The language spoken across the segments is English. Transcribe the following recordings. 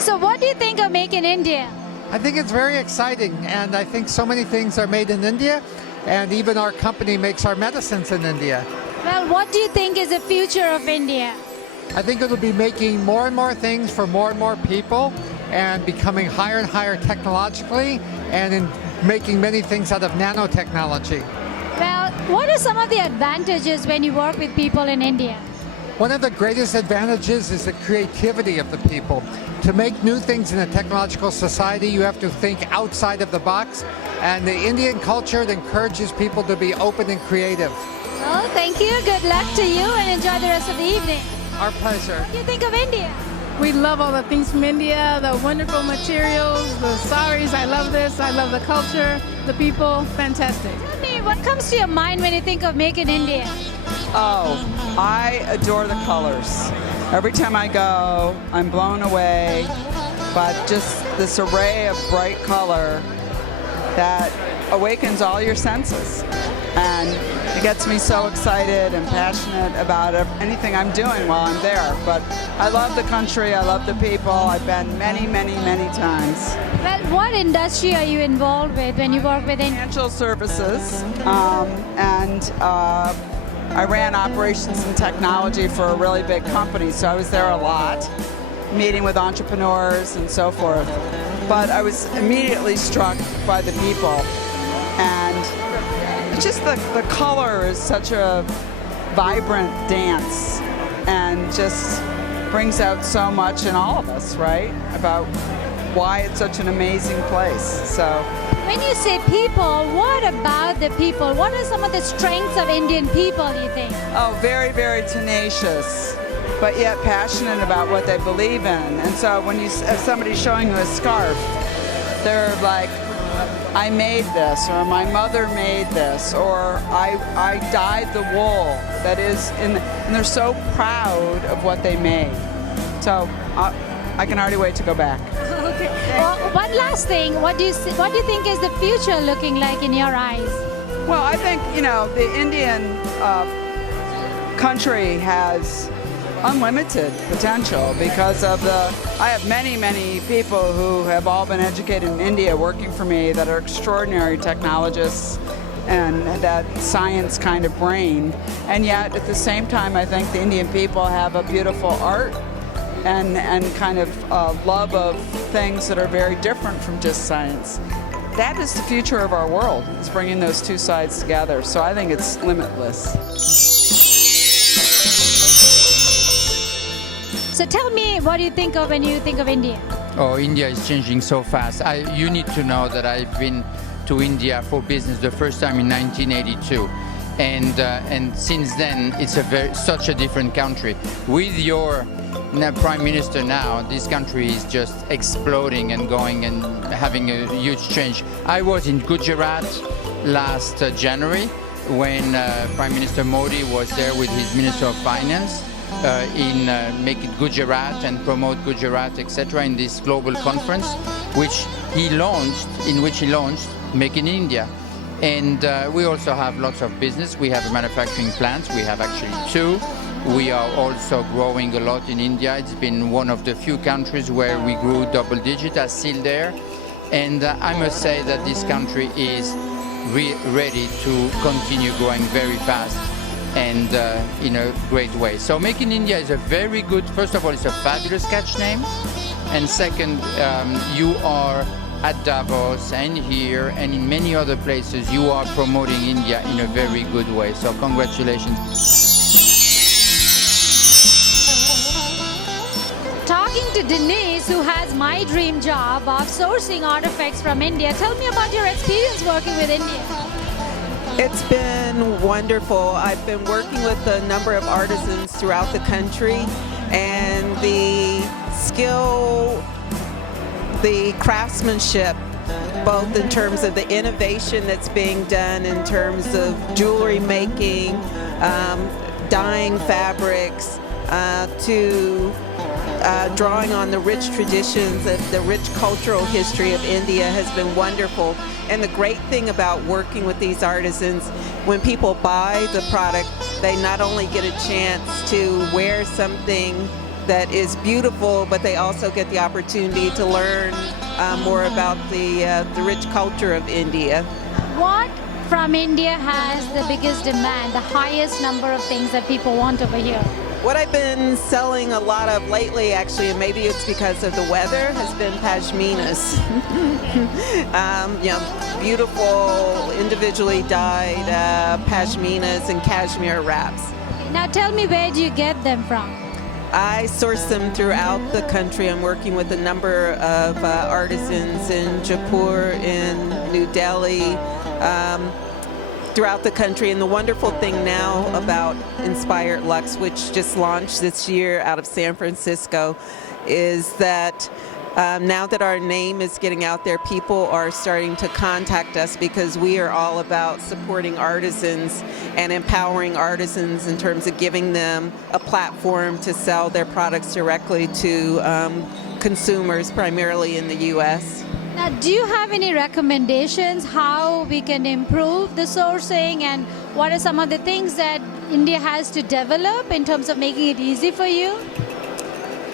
So what do you think of Make in India? I think it's very exciting, and I think so many things are made in India, and even our company makes our medicines in India. Well, what do you think is the future of India? I think it'll be making more and more things for more and more people and becoming higher and higher technologically and in making many things out of nanotechnology. Well, what are some of the advantages when you work with people in India? One of the greatest advantages is the creativity of the people. To make new things in a technological society, you have to think outside of the box, and the Indian culture encourages people to be open and creative. Well, thank you. Good luck to you and enjoy the rest of the evening. Our pleasure. What do you think of India? We love all the things from India, the wonderful materials, the saris. I love this. I love the culture, the people. Fantastic. Tell me, what comes to your mind when you think of Make in India? Oh, I adore the colors. Every time I go, I'm blown away by just this array of bright color that awakens all your senses. And it gets me so excited and passionate about anything I'm doing while I'm there. But I love the country, I love the people. I've been many, many, many times. Well, what industry are you involved with when you work with India? Financial services, and I ran operations and technology for a really big company, so I was there a lot, meeting with entrepreneurs and so forth. But I was immediately struck by the people, and just the color is such a vibrant dance and just brings out so much in all of us, right? About why it's such an amazing place. So when you say people, what about the people? What are some of the strengths of Indian people, you think? Oh, very, very tenacious, but yet passionate about what they believe in. And so when if somebody's showing you a scarf, they're like, I made this, or my mother made this, or I dyed the wool that is in, and they're so proud of what they made. So I can hardly wait to go back. Okay. Well, one last thing, what do you think is the future looking like in your eyes? Well, I think, the Indian country has unlimited potential because of I have many, many people who have all been educated in India working for me that are extraordinary technologists and that science kind of brain. And yet, at the same time, I think the Indian people have a beautiful art and kind of love of things that are very different from just science. That is the future of our world, is bringing those two sides together. So I think it's limitless. So tell me, what do you think of when you think of India? Oh, India is changing so fast. You need to know that I've been to India for business the first time in 1982. And since then, it's such a different country. With your Prime Minister now, this country is just exploding and going and having a huge change. I was in Gujarat last January when Prime Minister Modi was there with his Minister of Finance in Make it Gujarat and promote Gujarat, etc. in this global conference, in which he launched Make in India. And we also have lots of business. We have manufacturing plants. We have actually 2. We are also growing a lot in India. It's been one of the few countries where we grew double digit, are still there. And I must say that this country is ready to continue growing very fast and in a great way. So Make in India is a very good, first of all, it's a fabulous catch name. And second, you are at Davos and here and in many other places, you are promoting India in a very good way. So congratulations. Talking to Denise, who has my dream job of sourcing artifacts from India. Tell me about your experience working with India. It's been wonderful. I've been working with a number of artisans throughout the country, and the skill, the craftsmanship, both in terms of the innovation that's being done in terms of jewelry making, dyeing fabrics, to drawing on the rich traditions of the rich cultural history of India has been wonderful. And the great thing about working with these artisans, when people buy the product, they not only get a chance to wear something that is beautiful, but they also get the opportunity to learn more about the rich culture of India. What from India has the biggest demand, the highest number of things that people want over here? What I've been selling a lot of lately, actually, and maybe it's because of the weather, has been pashminas. Beautiful, individually dyed pashminas and cashmere wraps. Now tell me, where do you get them from? I source them throughout the country. I'm working with a number of artisans in Jaipur, in New Delhi, throughout the country. And the wonderful thing now about Inspired Luxe, which just launched this year out of San Francisco, is that now that our name is getting out there, people are starting to contact us because we are all about supporting artisans and empowering artisans in terms of giving them a platform to sell their products directly to consumers, primarily in the U.S. Now, do you have any recommendations how we can improve the sourcing, and what are some of the things that India has to develop in terms of making it easy for you?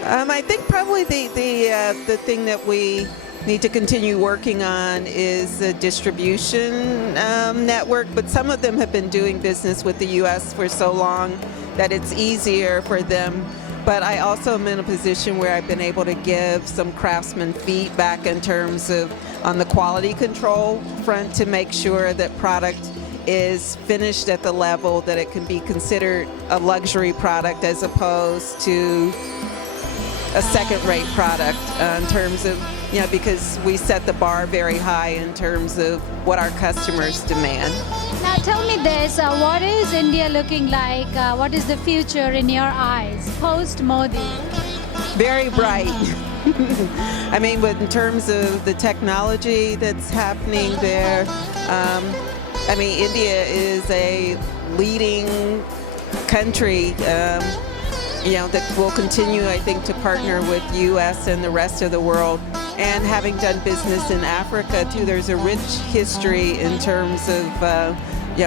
I think probably the thing that we need to continue working on is the distribution network, but some of them have been doing business with the U.S. for so long that it's easier for them. But I also am in a position where I've been able to give some craftsman feedback in terms of on the quality control front to make sure that product is finished at the level that it can be considered a luxury product as opposed to a second-rate product in terms of, because we set the bar very high in terms of what our customers demand. Now tell me this, what is India looking like? What is the future in your eyes, post-Modi? Very bright. I mean, but in terms of the technology that's happening there, India is a leading country that will continue, I think, to partner with U.S. and the rest of the world. And having done business in Africa, too, there's a rich history in terms of,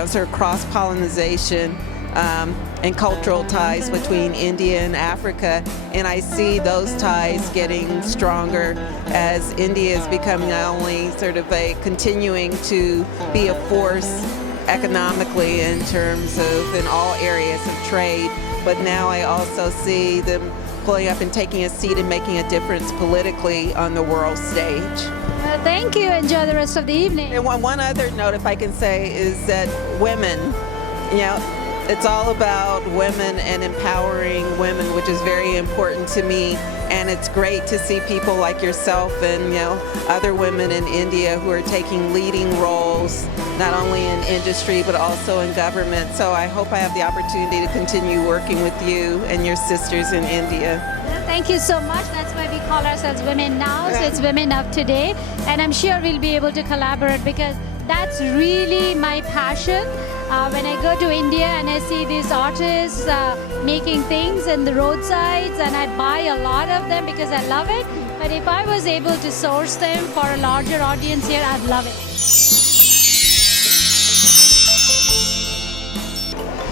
sort of cross-pollination and cultural ties between India and Africa. And I see those ties getting stronger as India is becoming not only sort of continuing to be a force economically in terms of in all areas of trade, but now I also see them pulling up and taking a seat and making a difference politically on the world stage. Thank you. Enjoy the rest of the evening. And one other note, if I can say, is that women, it's all about women and empowering women, which is very important to me. And it's great to see people like yourself and other women in India who are taking leading roles, not only in industry but also in government. So I hope I have the opportunity to continue working with you and your sisters in India. Thank you so much. That's why we call ourselves WomenNow. So it's Women of Today. And I'm sure we'll be able to collaborate because that's really my passion. When I go to India and I see these artists making things in the roadsides, and I buy a lot of them because I love it. But if I was able to source them for a larger audience here, I'd love it.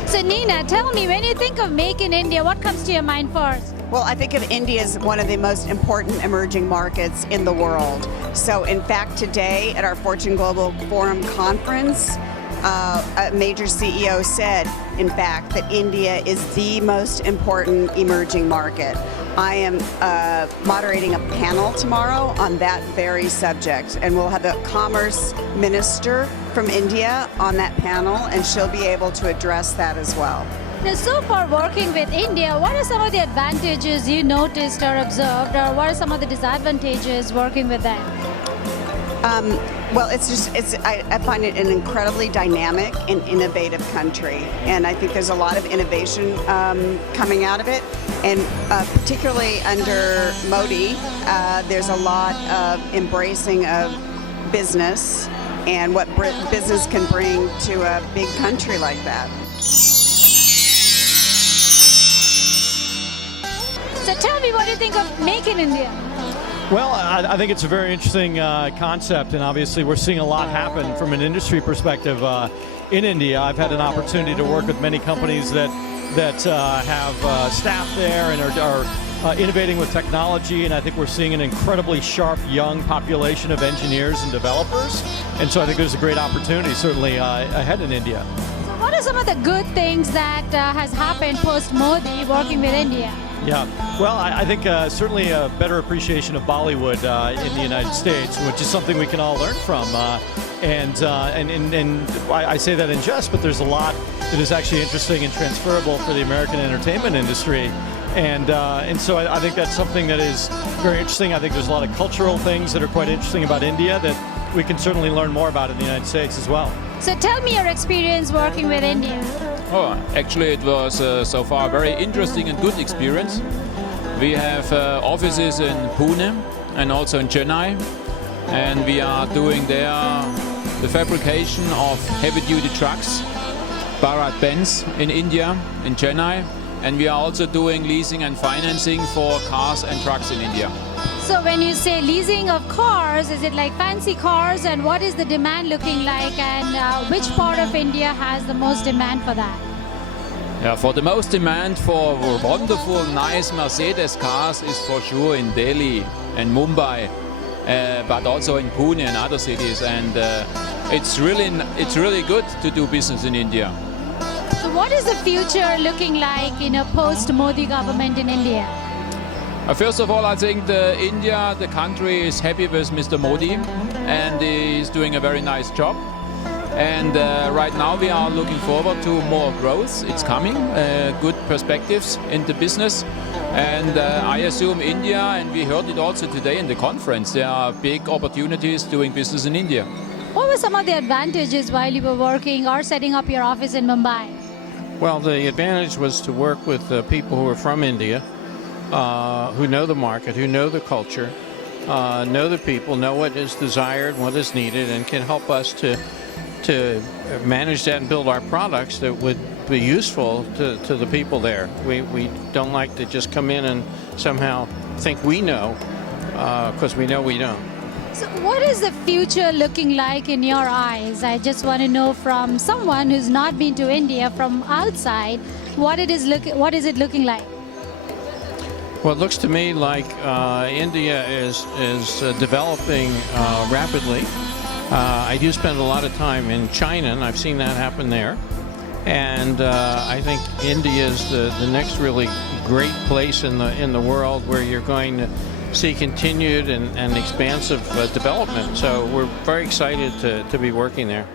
So Nina, tell me, when you think of Make in India, what comes to your mind first? Well, I think of India as one of the most important emerging markets in the world. So in fact, today at our Fortune Global Forum conference, a major CEO said, in fact, that India is the most important emerging market. I am moderating a panel tomorrow on that very subject, and we'll have the Commerce Minister from India on that panel, and she'll be able to address that as well. Now, so far working with India, what are some of the advantages you noticed or observed, or what are some of the disadvantages working with them? Well, I find it an incredibly dynamic and innovative country, and I think there's a lot of innovation coming out of it, and particularly under Modi, there's a lot of embracing of business and what business can bring to a big country like that. So tell me, what do you think of Make in India? Well, I think it's a very interesting concept, and obviously we're seeing a lot happen from an industry perspective in India. I've had an opportunity to work with many companies that have staff there and are innovating with technology, and I think we're seeing an incredibly sharp young population of engineers and developers. And so I think there's a great opportunity certainly ahead in India. So what are some of the good things that has happened post-Modi working with India? Yeah, well, I think certainly a better appreciation of Bollywood in the United States, which is something we can all learn from. And I say that in jest, but there's a lot that is actually interesting and transferable for the American entertainment industry. And so I think that's something that is very interesting. I think there's a lot of cultural things that are quite interesting about India that we can certainly learn more about in the United States as well. So tell me your experience working with India. Oh, actually it was so far a very interesting and good experience. We have offices in Pune and also in Chennai, and we are doing there the fabrication of heavy-duty trucks, Bharat-Benz in India, in Chennai, and we are also doing leasing and financing for cars and trucks in India. So when you say leasing of cars, is it like fancy cars, and what is the demand looking like, and which part of India has the most demand for that? Yeah, for the most demand for wonderful, nice Mercedes cars is for sure in Delhi and Mumbai, but also in Pune and other cities, and it's really good to do business in India. So what is the future looking like in a post-Modi government in India? First of all, I think India, the country, is happy with Mr. Modi, and he's doing a very nice job. And right now we are looking forward to more growth. It's coming, good perspectives in the business. And I assume India, and we heard it also today in the conference, there are big opportunities doing business in India. What were some of the advantages while you were working or setting up your office in Mumbai? Well, the advantage was to work with people who are from India, who know the market, who know the culture, know the people, know what is desired, what is needed, and can help us to manage that and build our products that would be useful to the people there. We don't like to just come in and somehow think we know, because we know we don't. So what is the future looking like in your eyes? I just want to know from someone who's not been to India from outside, what is it looking like? Well, it looks to me like India is developing rapidly. I do spend a lot of time in China, and I've seen that happen there. And I think India is the next really great place in the world where you're going to see continued and expansive development. So we're very excited to be working there.